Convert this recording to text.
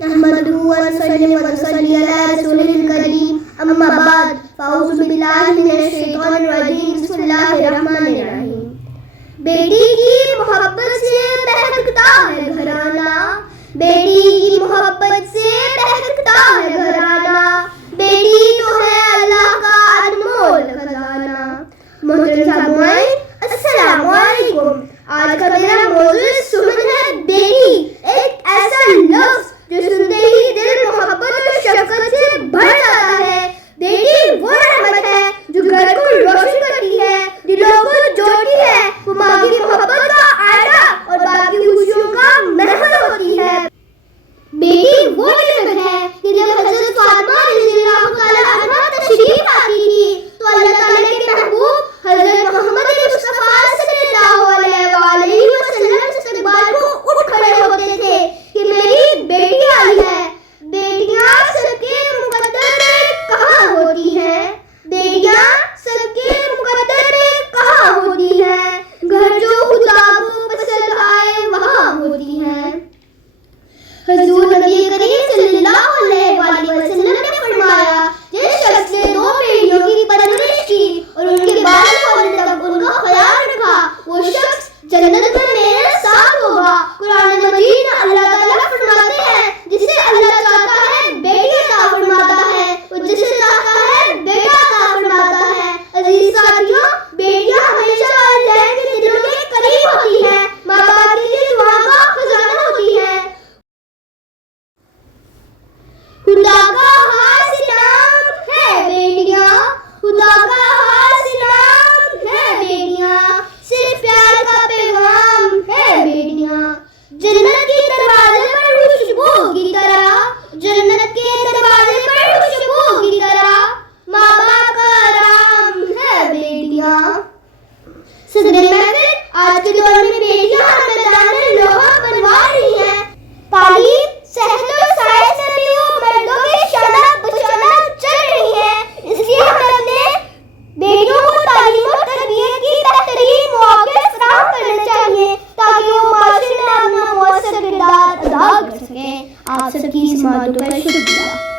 नहमदुहु व नसल्ली व नसल्ली अला रसूलिल करीम अम्मा बाद फ़अऊज़ु बिल्लाहि मिनश शैतानिर रजीम बिस्मिल्लाहिर रहमानिर रहीम। बेटी की मोहब्बत से महकता है घराना, बेटी की मोहब्बत से महकता है घराना, बेटी तो है अल्लाह का अनमोल खजाना। मोहतरम साहब अस्सलामु अलैकुम। आज का मेरा मौजूद सुमन है बेटी, एक ऐसा लफ्ज़ जो सुनते ही दिल मोहब्बत और शफ़क़त से भर जाता है। बेटी वो रहमत है जो घर को रोशन करती है, दिलों को जोड़ती है, वो माँ की मोहब्बत का आईना और बाप की खुशियों का महल होती है। बेटी वो नेमत है कि जब हज़रत फ़ातिमा रज़ियल्लाहु ताला अन्हा तशरीफ आती थी तो अल्लाह ताला के महबूब हज़रत मोहम्मद मुस्तफ़ा सल्लल्लाहु अलैहि वसल्लम इस्तकबाल को उठ खड़े होते थे कि मेरी बेटी आई है। बेटियां सबके मुकद्दर में कहाँ होती हैं, बेटियां सबके मुकद्दर में कहाँ होती हैं, घर जो खुदा को पसंद आए वहाँ होती हैं। हुज़ूर नबी करीम सल्लल्लाहु अलैहि वसल्लम ने फरमाया, जिस शख्स ने दो बेटियों की परवरिश की और उनके बाल होने तक उनका ख्याल रखा, वो शख्स जन्नत में मेरे साथ होगा। कुरान मजीद में अल्लाह ताला फरमाते हैं, जिसे अल्लाह चाहता है बेटी अता फरमाता है और जिसे चाहता है बेटा अता फरमाता है। अजीज साथियों, बेटियां हमेशा वालिदैन के दिलों के करीब होती हैं, माँ बाप के लिए दुआ का खजाना होती है। खुदा का खास इनाम है बेटियां, खुदा का खास इनाम है बेटियां, सिर्फ प्यार का पैगाम है बेटियां। जन्नत के दरवाजे पर खुशबू की तरह, जन्नत के दरवाजे पर खुशबू की तरह, माँ बाप का आराम है बेटियां। सदर महफिल, आज के दौर में बेटियां हर मैदान में लोहा बनवा रही हैं। तालीम, सेहत और साइंस में भी वो मर्दों के शाना बशाना चल रही है। इसलिए हमें अपने बेटियों को तालीम और तरबियत की बेहतरीन मौके फराहम करने चाहिए ताकि वो माशरे में अपना मौसर किरदार अदा कर सकें। आप सबकी इस मौजूद पर शुक्रिया।